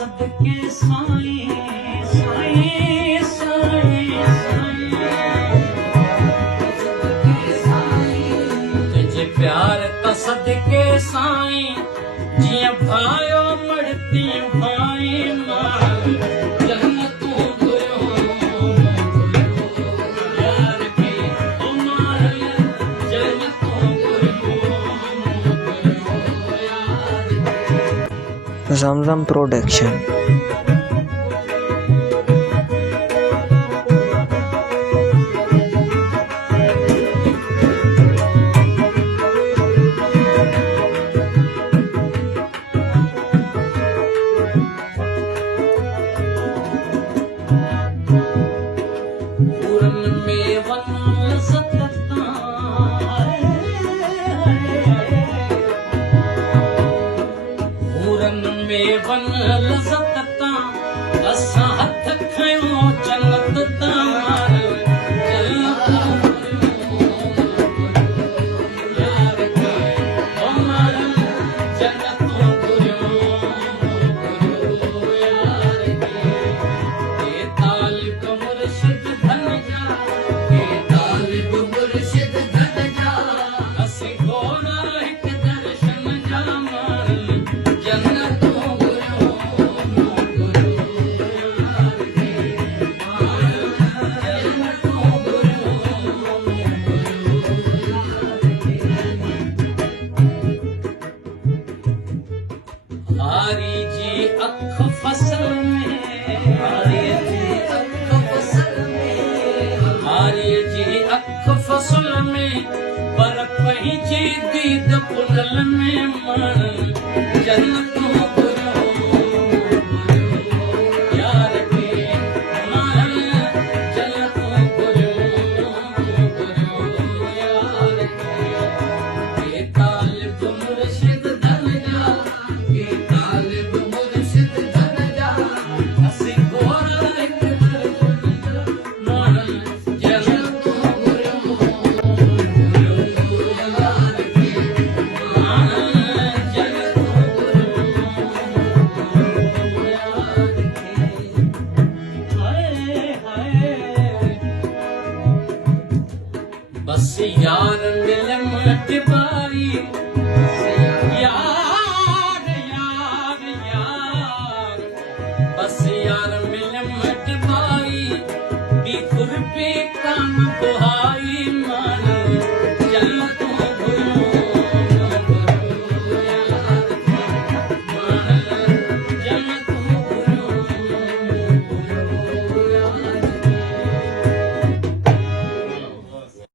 सदके साईं साईं साईं तुझे प्यार त सदके साईं जियां भायो मड़ती भाई मार जन्नतों गुयो यार के ओ मार जन्नतों गुयो यार Zamzam Production. पूरन में वन लज़्ज़त पूरन में वन लज़्ज़त असां हथ खयो जन्नत तार यार के ओ मार जन्नतों गुयो यार के तालिब मुर्शिद धन जा के तालिब मुर्शिद धन जा असी घोड़ा एक दर्शन जा मार जन्नतों गुयो यार के जन्नतों गुयो हारी जी अख फसल में हारी जी अख फसल में हारी जी अख फसल में पर पंहिंजी दीद पुनल में मण जन्नतों गुयो यार के मण जन्नतों गुयो यार के तालिब मुर्शिद धन जा के तालिब मुर्शिद धन जा असी घोड़ा एक मण जन्नतों गुयो यार के मण जन्नतों गुयो यार के हाय हाय बस यार मिलम टिबारी यार यार यार बस यार मिलम टिबारी बी खुरपी कान दुहाई मन जन्नतों